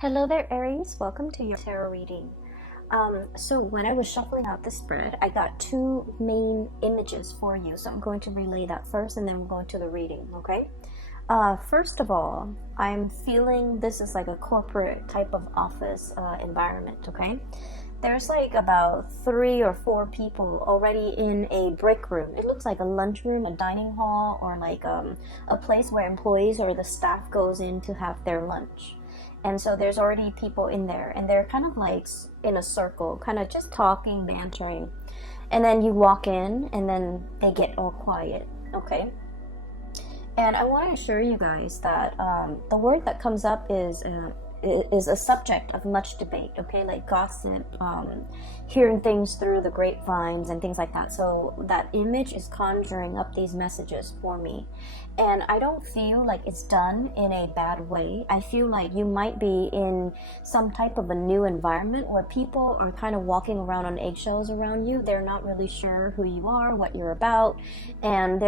Hello there, Aries. Welcome to your tarot reading. So when I was shuffling out the spread, I got two main images for you. So I'm going to relay that first and then we're going to the reading, okay? First of all, I'm feeling this is like a corporate type of office environment, okay? There's like about 3 or 4 people already in a break room. It looks like a lunchroom, a dining hall, or like a place where employees or the staff goes in to have their lunch. And so there's already people in there and they're kind of like in a circle, kind of just talking, bantering. And then you walk in and then they get all quiet, okay? And I want to assure you guys that the word that comes up is a subject of much debate, okay? Like gossip, hearing things through the grapevines and things like that. So that image is conjuring up these messages for me. And I don't feel like it's done in a bad way. I feel like you might be in some type of a new environment where people are kind of walking around on eggshells around you. They're not really sure who you are, what you're about, and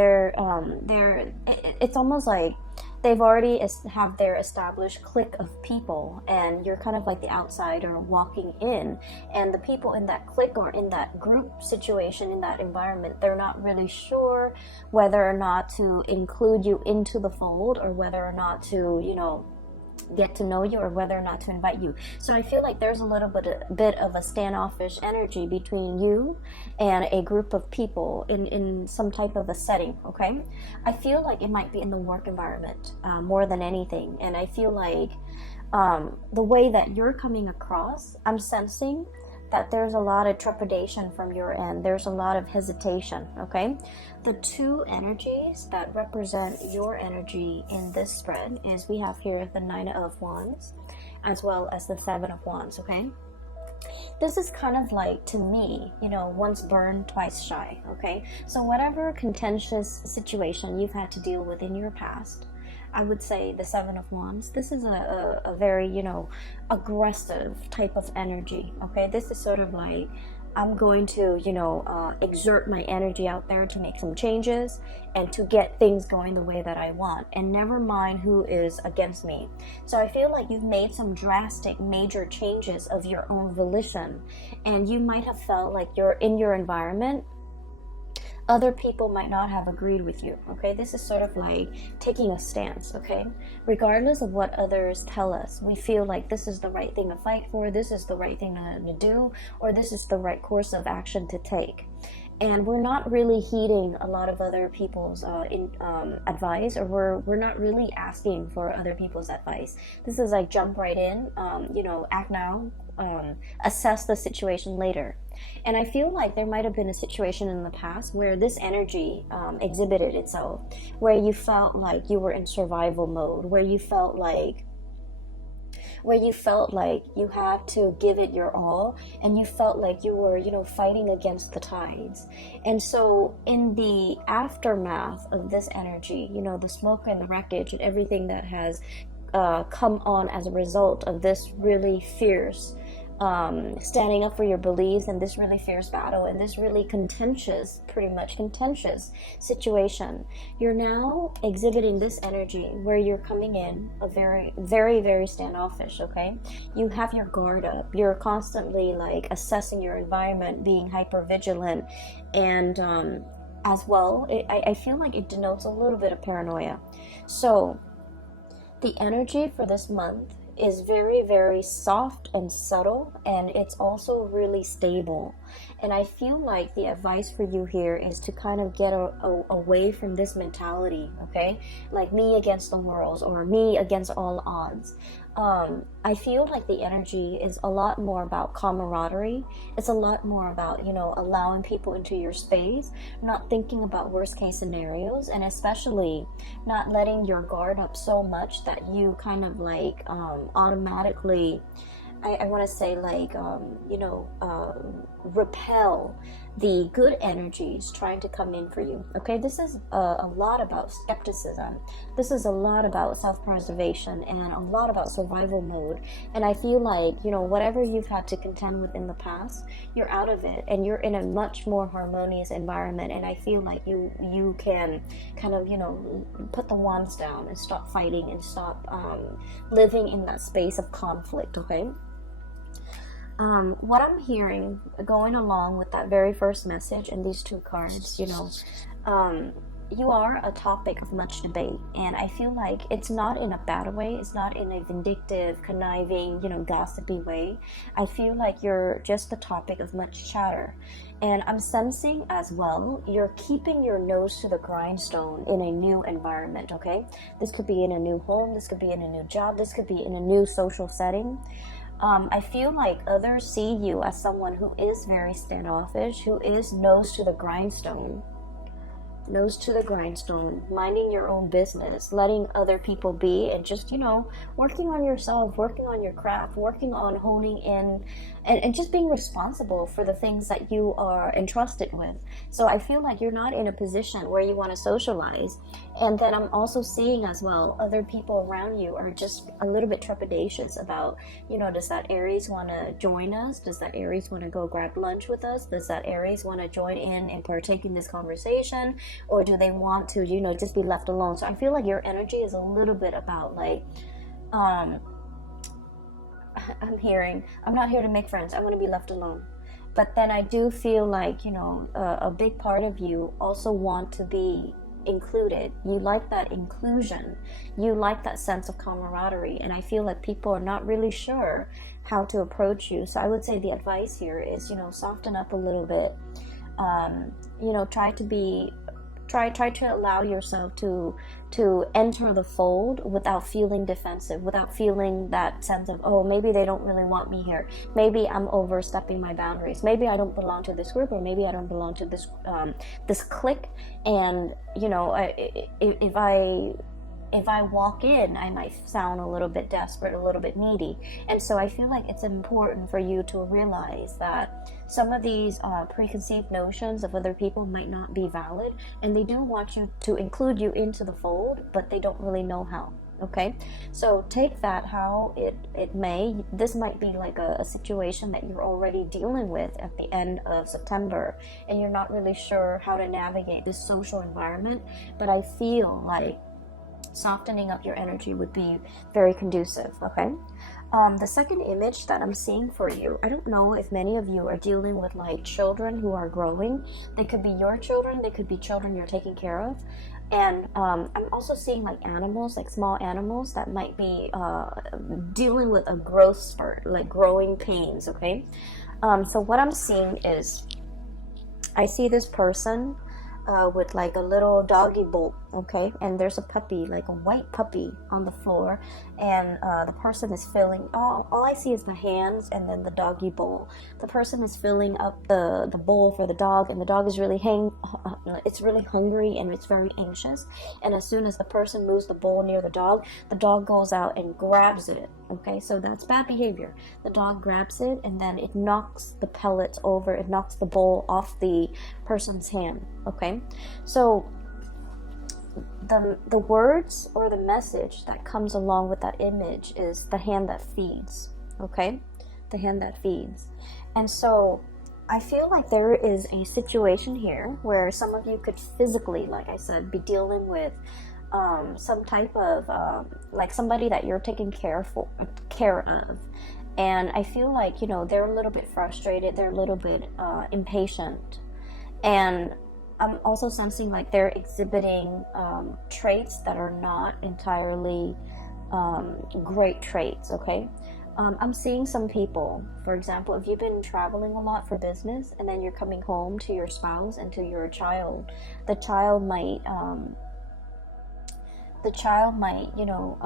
it's almost like they've already have their established clique of people, and you're kind of like the outsider walking in, and the people in that clique or in that group situation, in that environment, they're not really sure whether or not to include you into the fold, or whether or not to, get to know you, or whether or not to invite you. So I feel like there's a little bit of a standoffish energy between you and a group of people in some type of a setting, okay? I feel like it might be in the work environment more than anything. And I feel like the way that you're coming across, I'm sensing that there's a lot of trepidation from your end. There's a lot of hesitation, okay? The two energies that represent your energy in this spread is we have here the 9 of Wands as well as the 7 of Wands, okay? This is kind of like, to me, once burned, twice shy, okay? So whatever contentious situation you've had to deal with in your past, I would say the 7 of Wands, this is a very, aggressive type of energy, okay? This is sort of like, I'm going to, exert my energy out there to make some changes and to get things going the way that I want, and never mind who is against me. So I feel like you've made some drastic, major changes of your own volition, and you might have felt like you're in your environment, other people might not have agreed with you, okay? This is sort of like taking a stance, okay? Regardless of what others tell us, we feel like this is the right thing to fight for, this is the right thing to do, or this is the right course of action to take. And we're not really heeding a lot of other people's advice, or we're not really asking for other people's advice. This is like jump right in, act now, assess the situation later. And I feel like there might have been a situation in the past where this energy exhibited itself, where you felt like you were in survival mode, where you felt like you had to give it your all, and you felt like you were, fighting against the tides. And so in the aftermath of this energy, the smoke and the wreckage and everything that has come on as a result of this really fierce standing up for your beliefs, and this really fierce battle, and this really pretty much contentious situation, you're now exhibiting this energy where you're coming in a very, very, very standoffish, okay? You have your guard up. You're constantly like assessing your environment, being hyper vigilant, and as well, I feel like it denotes a little bit of paranoia. So the energy for this month is very, very soft and subtle, and it's also really stable. And I feel like the advice for you here is to kind of get away from this mentality, okay? Like me against the world, or me against all odds. I feel like the energy is a lot more about camaraderie. It's a lot more about, allowing people into your space, not thinking about worst case scenarios, and especially not letting your guard up so much that you kind of like automatically, I want to say like, repel the good energies trying to come in for you. Okay, this is a lot about skepticism. This is a lot about self-preservation and a lot about survival mode. And I feel like, you know, whatever you've had to contend with in the past, you're out of it and you're in a much more harmonious environment. And I feel like you can kind of, you know, put the wands down and stop fighting and stop living in that space of conflict. Okay. What I'm hearing going along with that very first message and these two cards, you know, you are a topic of much debate, and I feel like it's not in a bad way. It's not in a vindictive, conniving, you know, gossipy way. I feel like you're just the topic of much chatter, and I'm sensing as well you're keeping your nose to the grindstone in a new environment. Okay, this could be in a new home, this could be in a new job, this could be in a new social setting. I feel like others see you as someone who is very standoffish, who is nose to the grindstone, minding your own business, letting other people be, and just, you know, working on yourself, working on your craft, working on honing in, and just being responsible for the things that you are entrusted with. So I feel like you're not in a position where you want to socialize. And then I'm also seeing as well, other people around you are just a little bit trepidatious about, you know, does that Aries want to join us? Does that Aries want to go grab lunch with us? Does that Aries want to join in and partake in this conversation? Or do they want to, you know, just be left alone? So I feel like your energy is a little bit about like, I'm not here to make friends. I want to be left alone. But then I do feel like, you know, a big part of you also want to be included. You like that inclusion. You like that sense of camaraderie. And I feel like people are not really sure how to approach you. So I would say the advice here is, you know, soften up a little bit. You know, try to allow yourself to enter the fold without feeling defensive, without feeling that sense of, oh, maybe they don't really want me here, maybe I'm overstepping my boundaries, maybe I don't belong to this group, or maybe I don't belong to this this clique, and you know, if I walk in, I might sound a little bit desperate, a little bit needy. And so I feel like it's important for you to realize that some of these preconceived notions of other people might not be valid, and they do want you to include you into the fold, but they don't really know how. Okay, so take that how it may. This might be like a situation that you're already dealing with at the end of September, and you're not really sure how to navigate this social environment, but I feel like softening up your energy would be very conducive. Okay, the second image that I'm seeing for you, I don't know if many of you are dealing with like children who are growing. They could be your children, they could be children you're taking care of. And I'm also seeing like animals, like small animals that might be dealing with a growth spurt, like growing pains. Okay, so what I'm seeing is, I see this person with like a little doggy bowl, okay, and there's a puppy, like a white puppy on the floor, and the person is filling, all I see is the hands and then the doggy bowl. The person is filling up the bowl for the dog, and the dog is really it's really hungry and it's very anxious, and as soon as the person moves the bowl near the dog goes out and grabs it. Okay, so that's bad behavior. The dog grabs it and then it knocks the pellets over, it knocks the bowl off the person's hand. Okay, so the words or the message that comes along with that image is the hand that feeds. Okay, the hand that feeds. And so I feel like there is a situation here where some of you could physically, like I said, be dealing with some type of like somebody that you're taking care of, and I feel like, you know, they're a little bit frustrated, they're a little bit impatient, and I'm also sensing like they're exhibiting traits that are not entirely great traits. Okay, I'm seeing some people, for example, if you've been traveling a lot for business and then you're coming home to your spouse and to your child, the child might you know,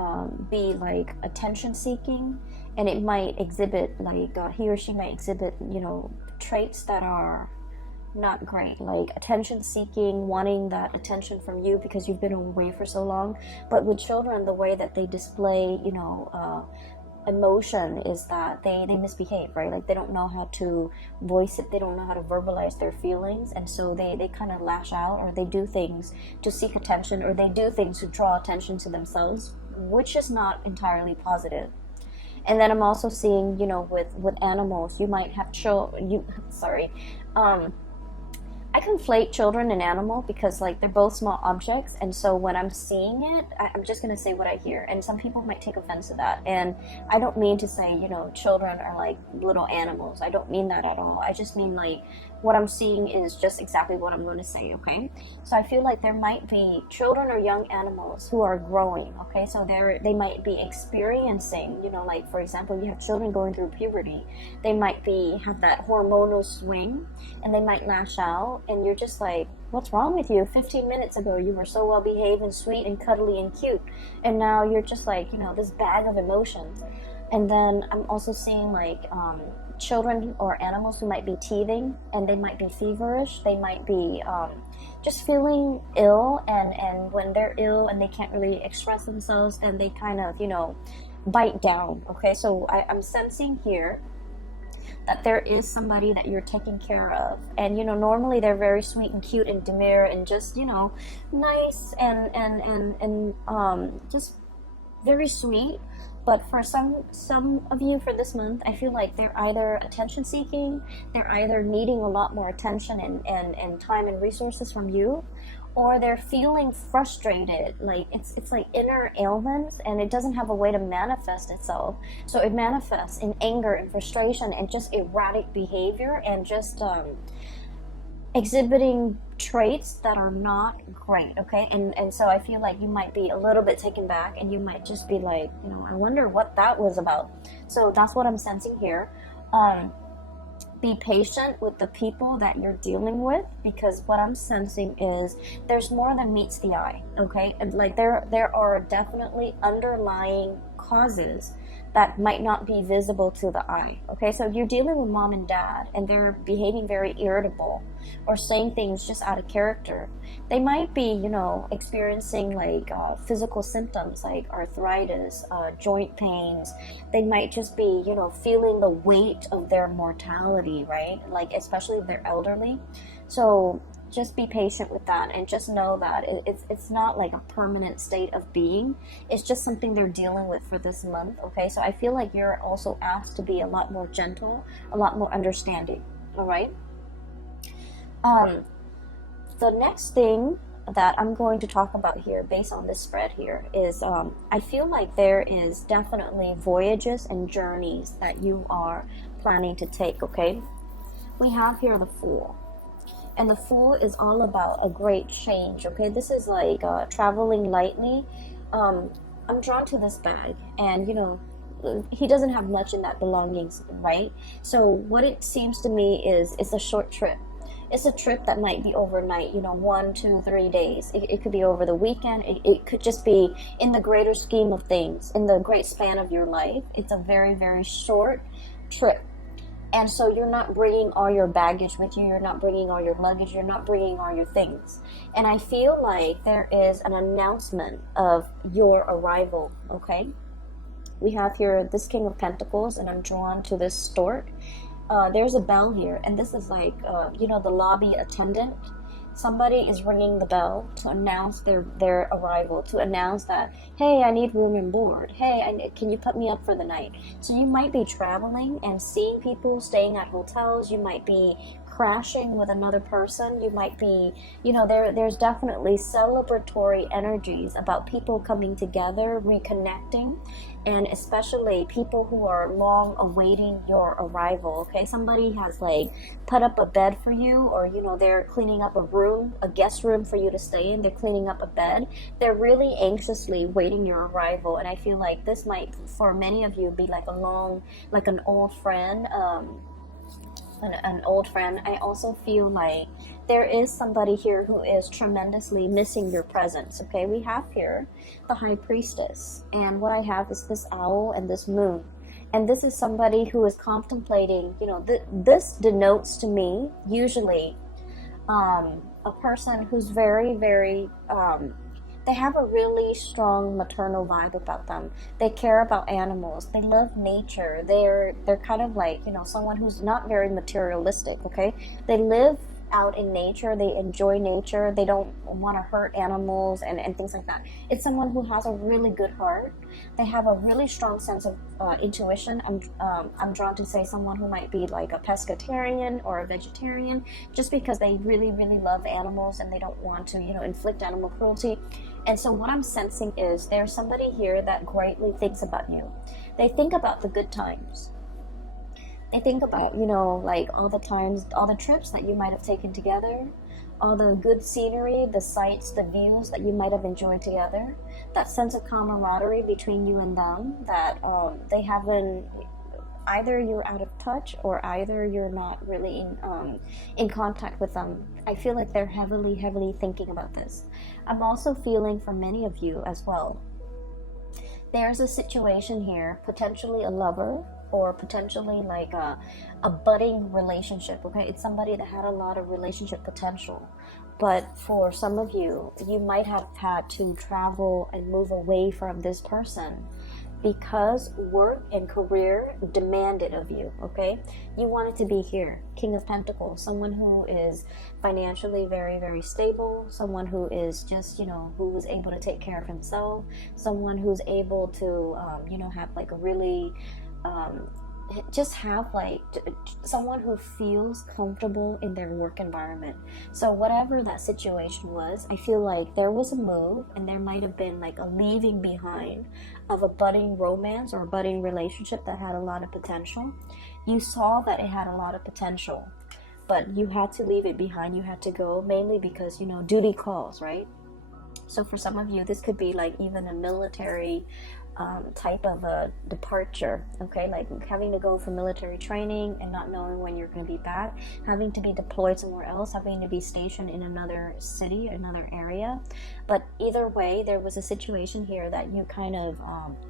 be like attention seeking, and it might exhibit like he or she might exhibit, you know, traits that are not great, like attention seeking, wanting that attention from you because you've been away for so long. But with children, the way that they display, you know, emotion is that they misbehave, right? Like they don't know how to voice it, they don't know how to verbalize their feelings, and so they kind of lash out, or they do things to seek attention, or they do things to draw attention to themselves, which is not entirely positive. And then I'm also seeing, you know, with animals, you might have I conflate children and animal because like they're both small objects, and so when I'm seeing it, I'm just gonna say what I hear, and some people might take offense to that, and I don't mean to say, you know, children are like little animals. I don't mean that at all. I just mean like what I'm seeing is just exactly what I'm going to say, okay? So I feel like there might be children or young animals who are growing, okay? So they might be experiencing, you know, like for example, you have children going through puberty. They might have that hormonal swing, and they might lash out, and you're just like, what's wrong with you? 15 minutes ago you were so well behaved and sweet and cuddly and cute, and now you're just like, you know, this bag of emotions. And then I'm also seeing like children or animals who might be teething, and they might be feverish. They might be just feeling ill, and when they're ill and they can't really express themselves, and they kind of, you know, bite down, okay? So I'm sensing here that there is somebody that you're taking care of, and you know, normally they're very sweet and cute and demure and just, you know, nice and just very sweet. But for some of you for this month, I feel like they're either attention seeking, they're either needing a lot more attention and time and resources from you, or they're feeling frustrated. Like it's like inner ailments, and it doesn't have a way to manifest itself. So it manifests in anger and frustration and just erratic behavior, and just exhibiting traits that are not great, okay? And so I feel like you might be a little bit taken back, and you might just be like, you know, I wonder what that was about. So that's what I'm sensing here. Be patient with the people that you're dealing with, because what I'm sensing is there's more than meets the eye, okay? And like there are definitely underlying causes that might not be visible to the eye, okay? So if you're dealing with mom and dad and they're behaving very irritable or saying things just out of character, they might be, you know, experiencing like physical symptoms like arthritis, joint pains. They might just be, you know, feeling the weight of their mortality, right? Like especially if they're elderly. So just be patient with that, and just know that it's not like a permanent state of being. It's just something they're dealing with for this month, okay? So I feel like you're also asked to be a lot more gentle, a lot more understanding, all right? The next thing that I'm going to talk about here based on this spread here is I feel like there is definitely voyages and journeys that you are planning to take, okay? We have here the Fool. And the Fool is all about a great change, okay? This is like traveling lightly. I'm drawn to this bag, and you know, he doesn't have much in that belongings, right? So what it seems to me is it's a short trip. It's a trip that might be overnight, you know, 1, 2, 3 days. It could be over the weekend. It could just be in the greater scheme of things, in the great span of your life. It's a very, very short trip. And so you're not bringing all your baggage with you. You're not bringing all your luggage. You're not bringing all your things. And I feel like there is an announcement of your arrival, okay? We have here this King of Pentacles, and I'm drawn to this stork. There's a bell here, and this is like, you know, the lobby attendant. Somebody is ringing the bell to announce their arrival, to announce that, hey, I need room and board. Hey, can you put me up for the night? So you might be traveling and seeing people staying at hotels. You might be crashing with another person. You might be, you know, there's definitely celebratory energies about people coming together, reconnecting, and especially people who are long awaiting your arrival, okay? Somebody has like put up a bed for you, or you know, they're cleaning up a room, a guest room for you to stay in. They're cleaning up a bed. They're really anxiously waiting your arrival, and I feel like this might, for many of you, be like an old friend, an old friend. I also feel like there is somebody here who is tremendously missing your presence, okay? We have here the High Priestess, and what I have is this owl and this moon. And this is somebody who is contemplating, you know, this denotes to me usually a person who's very, very They have a really strong maternal vibe about them. They care about animals. They love nature. They're kind of like, you know, someone who's not very materialistic, okay? They live out in nature. They enjoy nature. They don't want to hurt animals and things like that. It's someone who has a really good heart. They have a really strong sense of intuition. I'm drawn to say someone who might be like a pescatarian or a vegetarian, just because they really, really love animals and they don't want to, you know, inflict animal cruelty. And so what I'm sensing is there's somebody here that greatly thinks about you. They think about the good times. They think about, you know, like all the times, all the trips that you might have taken together, all the good scenery, the sights, the views that you might have enjoyed together, that sense of camaraderie between you and them, that they haven't, either you're out of touch or either you're not really in contact with them. I feel like they're heavily thinking about this. I'm also feeling for many of you as well. There's a situation here, potentially a lover, or potentially like a budding relationship, okay? It's somebody that had a lot of relationship potential. But for some of you, you might have had to travel and move away from this person because work and career demanded of you, okay? You wanted to be here. King of Pentacles, someone who is financially very, very stable, someone who is just, you know, who is able to take care of himself, someone who's able to, you know, have like a really, just have like someone who feels comfortable in their work environment. So whatever that situation was, I feel like there was a move and there might have been like a leaving behind of a budding romance or a budding relationship that had a lot of potential. You saw that it had a lot of potential, but you had to leave it behind. You had to go, mainly because, you know, duty calls, right? So for some of you, this could be like even a military type of a departure, okay? Like having to go for military training and not knowing when you're going to be back, having to be deployed somewhere else, having to be stationed in another city, another area. But either way, there was a situation here that you kind of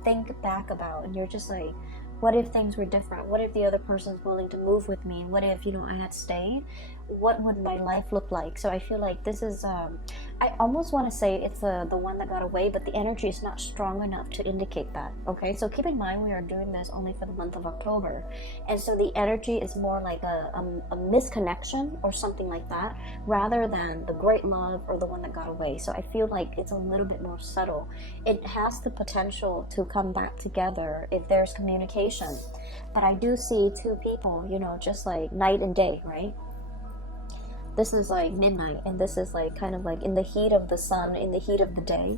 think back about, and you're just like, what if things were different? What if the other person's willing to move with me? What if, you know, I had stayed? What would my life look like? So I feel like this is, I almost want to say it's the one that got away, but the energy is not strong enough to indicate that, okay? So keep in mind, we are doing this only for the month of October. And so the energy is more like a misconnection or something like that, rather than the great love or the one that got away. So I feel like it's a little bit more subtle. It has the potential to come back together if there's communication. But I do see two people, you know, just like night and day, right? This is like midnight, and this is like kind of like in the heat of the sun, in the heat of the day,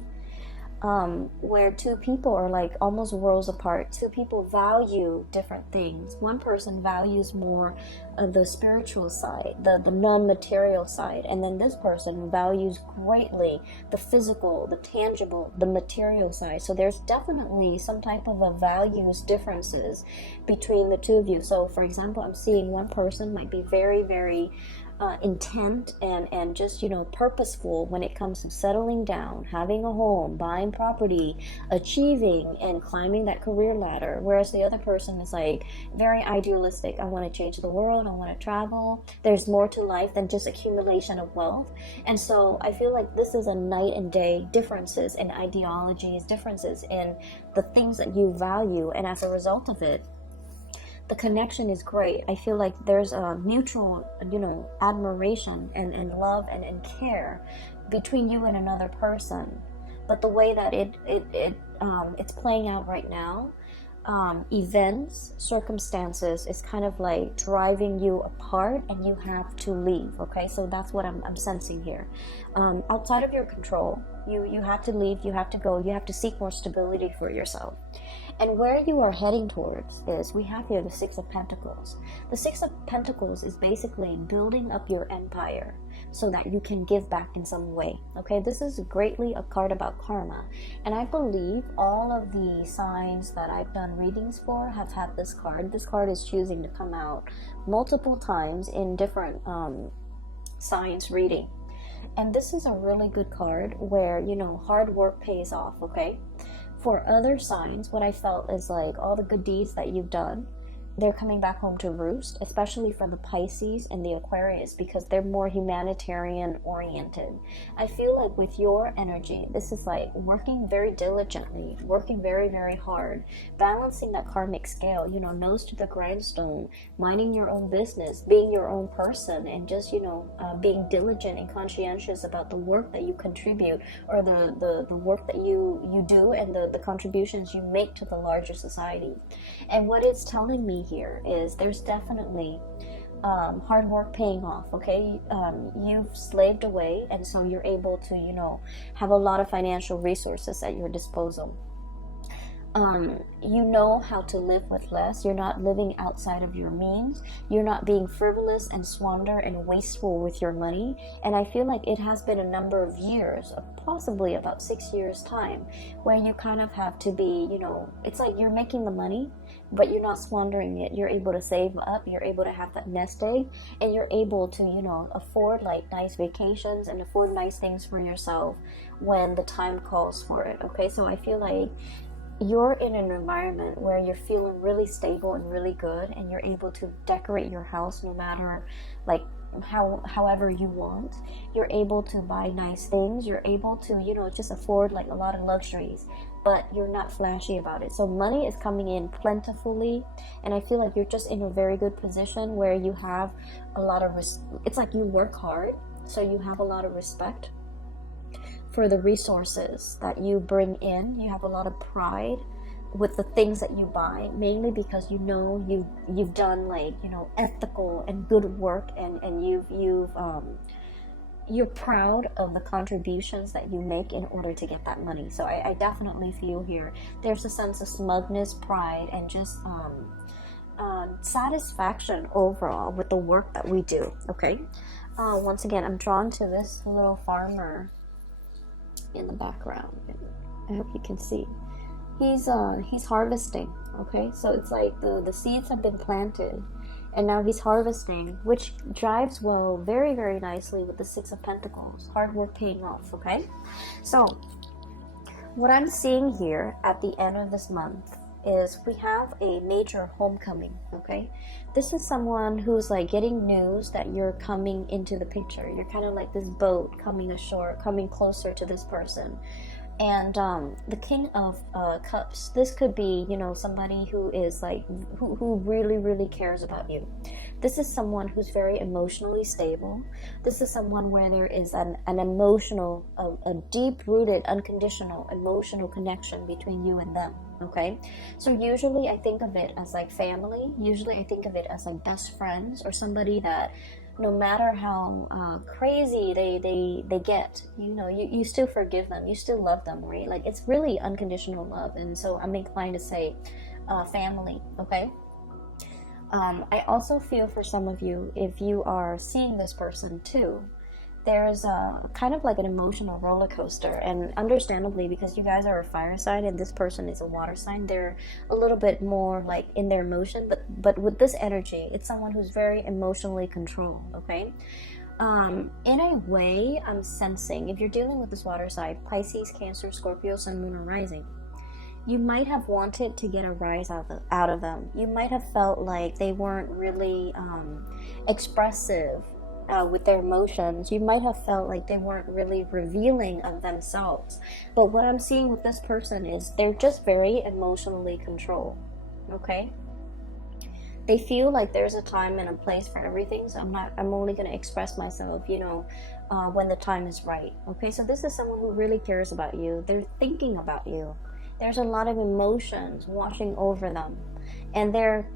where two people are like almost worlds apart. Two people value different things. One person values more of the spiritual side, the non-material side, and then this person values greatly the physical, the tangible, the material side. So there's definitely some type of a values differences between the two of you. So for example, I'm seeing one person might be very, very intent and just, you know, purposeful when it comes to settling down, having a home, buying property, achieving and climbing that career ladder, whereas the other person is like very idealistic. I want to change the world, I want to travel. There's more to life than just accumulation of wealth. And so I feel like this is a night and day differences in ideologies, differences in the things that you value, and as a result of it, the connection is great. I feel like there's a mutual, you know, admiration and love and care between you and another person. But the way that it's playing out right now, events, circumstances is kind of like driving you apart, and you have to leave. Okay, so that's what I'm sensing here. Outside of your control, you have to leave. You have to go. You have to seek more stability for yourself. And where you are heading towards is, we have here the Six of Pentacles. The Six of Pentacles is basically building up your empire so that you can give back in some way. Okay, this is greatly a card about karma. And I believe all of the signs that I've done readings for have had this card. This card is choosing to come out multiple times in different signs reading. And this is a really good card where, you know, hard work pays off, okay? For other signs, what I felt is like all the good deeds that you've done, they're coming back home to roost, especially for the Pisces and the Aquarius, because they're more humanitarian oriented. I feel like with your energy, this is like working very diligently, working very, very hard, balancing that karmic scale, you know, nose to the grindstone, minding your own business, being your own person, and just, you know, being diligent and conscientious about the work that you contribute, or the work that you do, and the contributions you make to the larger society. And what it's telling me here is there's definitely hard work paying off. Okay, you've slaved away, and so you're able to, you know, have a lot of financial resources at your disposal. You know how to live with less. You're not living outside of your means. You're not being frivolous and squander and wasteful with your money. And I feel like it has been a number of years, possibly about 6 years time, where you kind of have to be, you know, it's like you're making the money, but you're not squandering it. You're able to save up. You're able to have that nest egg, and you're able to, you know, afford like nice vacations and afford nice things for yourself when the time calls for it. Okay, so I feel like you're in an environment where you're feeling really stable and really good, and you're able to decorate your house no matter like however you want. You're able to buy nice things. You're able to, you know, just afford like a lot of luxuries, but you're not flashy about it. So money is coming in plentifully, and I feel like you're just in a very good position where you have a lot of it's like you work hard, so you have a lot of respect for the resources that you bring in. You have a lot of pride with the things that you buy, mainly because you know you've done like, you know, ethical and good work, and you're proud of the contributions that you make in order to get that money. So I definitely feel here there's a sense of smugness, pride, and just satisfaction overall with the work that we do. Okay, once again, I'm drawn to this little farmer in the background. I hope you can see. He's harvesting. Okay, so it's like the seeds have been planted, and now he's harvesting, which drives well very, very nicely with the Six of Pentacles. Hard work paying off. Okay, so what I'm seeing here at the end of this month is we have a major homecoming. Okay, this is someone who's like getting news that you're coming into the picture. You're kind of like this boat coming ashore, coming closer to this person. And the King of Cups, this could be, you know, somebody who is like who really, really cares about you. This is someone who's very emotionally stable. This is someone where there is an emotional, a deep-rooted, unconditional emotional connection between you and them. Okay, so usually I think of it as like family. Usually I think of it as like best friends, or somebody that no matter how crazy they get, you know, you still forgive them, you still love them, right? Like, it's really unconditional love. And so I'm inclined to say family. Okay, I also feel for some of you, if you are seeing this person too, there's kind of like an emotional roller coaster. And understandably, because you guys are a fire sign and this person is a water sign, they're a little bit more like in their emotion, but with this energy, it's someone who's very emotionally controlled. Okay, in a way, I'm sensing, if you're dealing with this water sign, Pisces, Cancer, Scorpio, Sun, Moon, or Rising, you might have wanted to get a rise out of them. You might have felt like they weren't really expressive with their emotions. You might have felt like they weren't really revealing of themselves. But what I'm seeing with this person is they're just very emotionally controlled. Okay, they feel like there's a time and a place for everything, so I'm only going to express myself, you know, when the time is right. Okay, so this is someone who really cares about you. They're thinking about you. There's a lot of emotions washing over them, and they're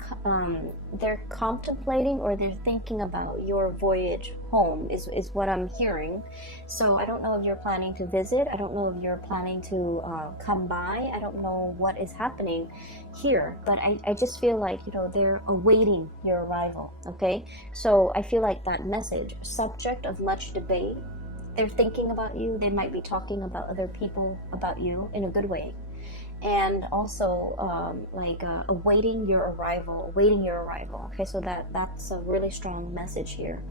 contemplating, or they're thinking about your voyage home is what I'm hearing. So I don't know if you're planning to visit. I don't know if you're planning to come by. I don't know what is happening here, but I just feel like, you know, they're awaiting your arrival. Okay, so I feel like that message, subject of much debate, they're thinking about you. They might be talking about other people about you in a good way. And also awaiting your arrival. Okay, so that's a really strong message here.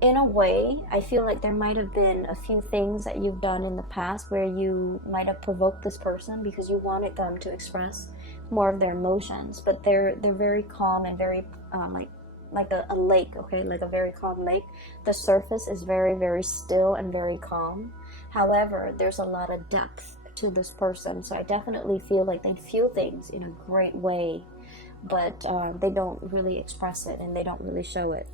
in a way, I feel like there might have been a few things that you've done in the past where you might have provoked this person because you wanted them to express more of their emotions, but they're very calm and very like a lake, okay, like a very calm lake. The surface is very, very still and very calm. However, there's a lot of depth to this person, so I definitely feel like they feel things in a great way, but they don't really express it and they don't really show it.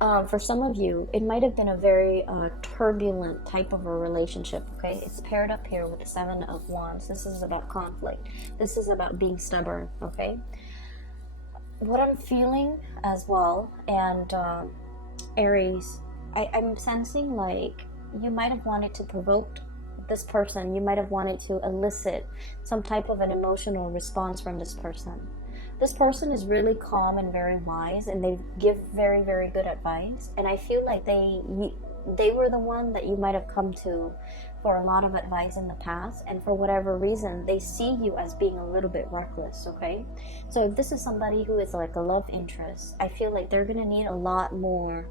For some of you, it might have been a very turbulent type of a relationship, okay? It's paired up here with the Seven of Wands. This is about conflict. This is about being stubborn, okay? What I'm feeling as well, and Aries, I'm sensing like you might have wanted to provoke this person. You might have wanted to elicit some type of an emotional response from this person. This person is really calm and very wise, and they give very, very good advice. And I feel like they were the one that you might have come to for a lot of advice in the past, and for whatever reason, they see you as being a little bit reckless, okay? So if this is somebody who is like a love interest, I feel like they're gonna need a lot more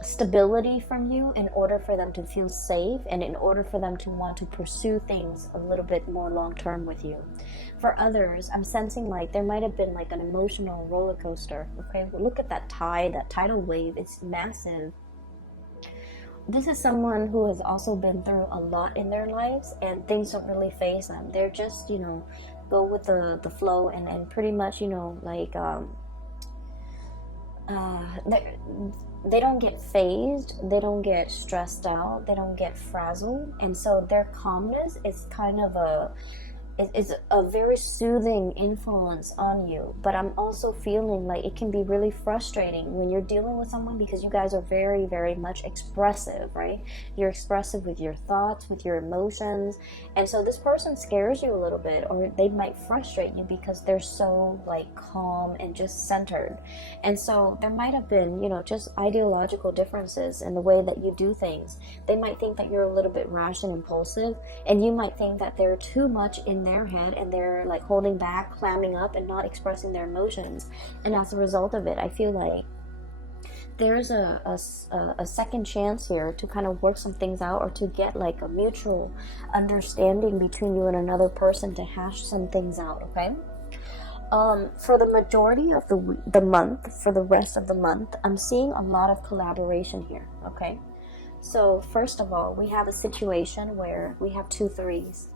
stability from you in order for them to feel safe and in order for them to want to pursue things a little bit more long term with you. For others, I'm sensing like there might have been like an emotional roller coaster, okay? Look at that tide, that tidal wave, it's massive. This is someone who has also been through a lot in their lives, and things don't really faze them. They're just, you know, go with the flow, and pretty much, you know, like they don't get phased, they don't get stressed out, they don't get frazzled, and so their calmness is kind of is a very soothing influence on you. But I'm also feeling like it can be really frustrating when you're dealing with someone, because you guys are very, very much expressive, right? You're expressive with your thoughts, with your emotions, and so this person scares you a little bit, or they might frustrate you because they're so like calm and just centered. And so there might have been, you know, just ideological differences in the way that you do things. They might think that you're a little bit rash and impulsive, and you might think that they're too much in their head and they're like holding back, clamming up, and not expressing their emotions. And as a result of it, I feel like there's a second chance here to kind of work some things out, or to get like a mutual understanding between you and another person to hash some things out, okay? For the majority of the month, for the rest of the month, I'm seeing a lot of collaboration here, okay? So first of all, we have a situation where we have 2 threes.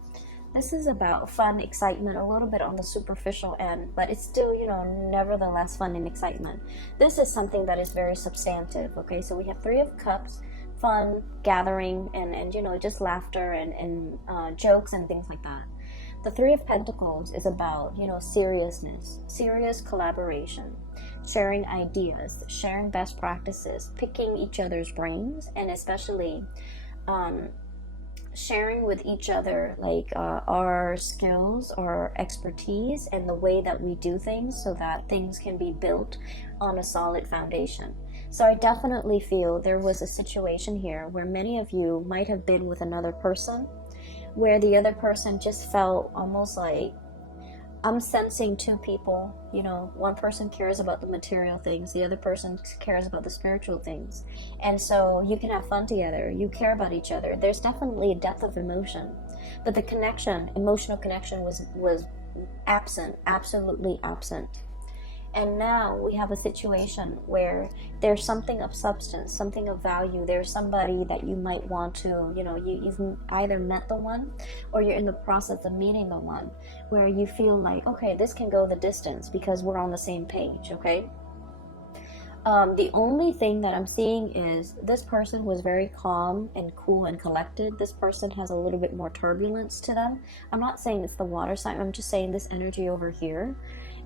This is about fun, excitement, a little bit on the superficial end, but it's still, you know, nevertheless fun and excitement. This is something that is very substantive, okay? So we have 3 of Cups, fun, gathering, and you know, just laughter and jokes and things like that. The 3 of Pentacles is about, you know, seriousness, serious collaboration, sharing ideas, sharing best practices, picking each other's brains, and especially sharing with each other like our skills, our expertise, and the way that we do things so that things can be built on a solid foundation. So I definitely feel there was a situation here where many of you might have been with another person, where the other person just felt almost like, I'm sensing 2 people, you know, one person cares about the material things, the other person cares about the spiritual things. And so you can have fun together, you care about each other. There's definitely a depth of emotion, but the connection, emotional connection was absent, absolutely absent. And now we have a situation where there's something of substance, something of value. There's somebody that you might want to, you know, you've either met the one, or you're in the process of meeting the one, where you feel like, okay, this can go the distance because we're on the same page, okay? The only thing that I'm seeing is this person was very calm and cool and collected. This person has a little bit more turbulence to them. I'm not saying it's the water sign, I'm just saying this energy over here.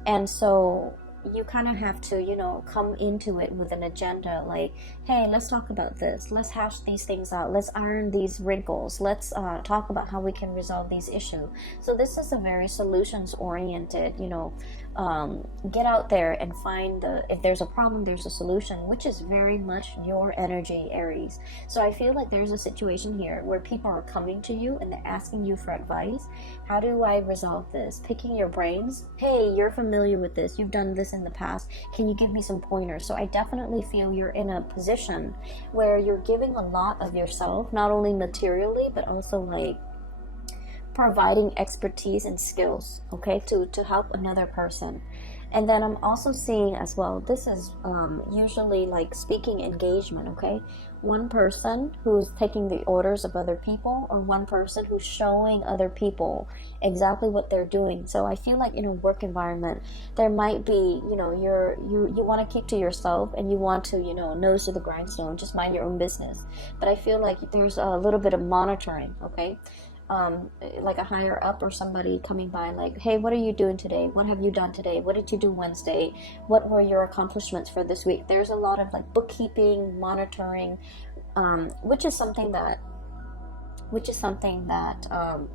And so you kind of have to, you know, come into it with an agenda, like, hey, let's talk about this, let's hash these things out, let's iron these wrinkles, let's talk about how we can resolve these issues. So this is a very solutions oriented, you know, get out there and find if there's a problem, there's a solution, which is very much your energy, Aries. So I feel like there's a situation here where people are coming to you and they're asking you for advice. How do I resolve this? Picking your brains. Hey, you're familiar with this, you've done this this in the past? Can you give me some pointers? So I definitely feel you're in a position where you're giving a lot of yourself, not only materially, but also like providing expertise and skills, okay, to help another person. And then I'm also seeing as well, this is usually like speaking engagement, okay? One person who's taking the orders of other people, or one person who's showing other people exactly what they're doing. So I feel like in a work environment, there might be, you know, you want to keep to yourself, and you want to, you know, nose to the grindstone, just mind your own business. But I feel like there's a little bit of monitoring, okay? Like a higher up or somebody coming by, like, hey, what are you doing today? What have you done today? What did you do Wednesday? What were your accomplishments for this week? There's a lot of like bookkeeping, monitoring, which is something that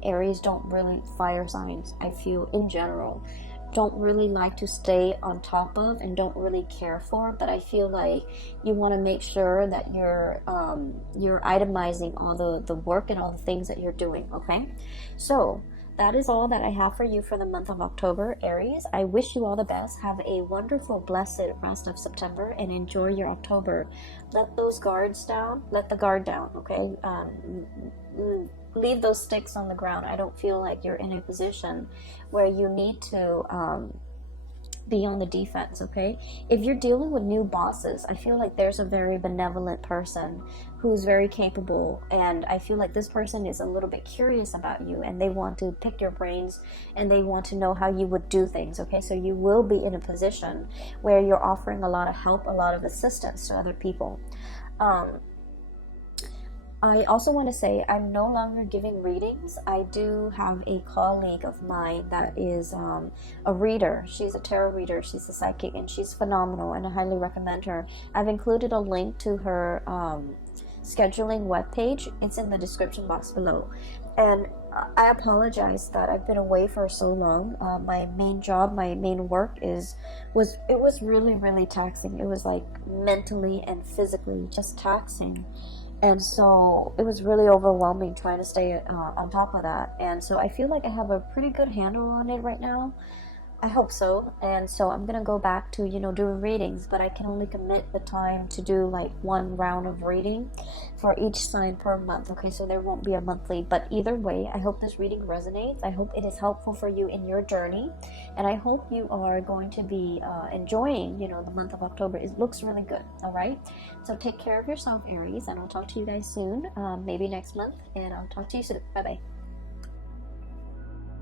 Aries don't really, fire signs, I feel in general, don't really like to stay on top of and don't really care for. But I feel like you want to make sure that you're itemizing all the work and all the things that you're doing, okay? So that is all that I have for you for the month of October, Aries. I wish you all the best. Have a wonderful, blessed rest of September, and enjoy your October. Let those guards down. Let the guard down, okay? Leave those sticks on the ground. I don't feel like you're in a position where you need to be on the defense, okay? If you're dealing with new bosses, I feel like there's a very benevolent person who's very capable, and I feel like this person is a little bit curious about you, and they want to pick your brains, and they want to know how you would do things, okay? So you will be in a position where you're offering a lot of help, a lot of assistance to other people. I also want to say I'm no longer giving readings. I do have a colleague of mine that is a reader. She's a tarot reader. She's a psychic, and she's phenomenal, and I highly recommend her. I've included a link to her scheduling webpage. It's in the description box below. And I apologize that I've been away for so long. My main job, my main work was really, really taxing. It was like mentally and physically just taxing. And so it was really overwhelming trying to stay on top of that. And so I feel like I have a pretty good handle on it right now. I hope so. And so I'm going to go back to, you know, doing readings, but I can only commit the time to do like one round of reading for each sign per month. Okay, so there won't be a monthly, but either way, I hope this reading resonates. I hope it is helpful for you in your journey. And I hope you are going to be enjoying, you know, the month of October. It looks really good. All right. So take care of yourself, Aries, and I'll talk to you guys soon, maybe next month, and I'll talk to you soon. Bye-bye.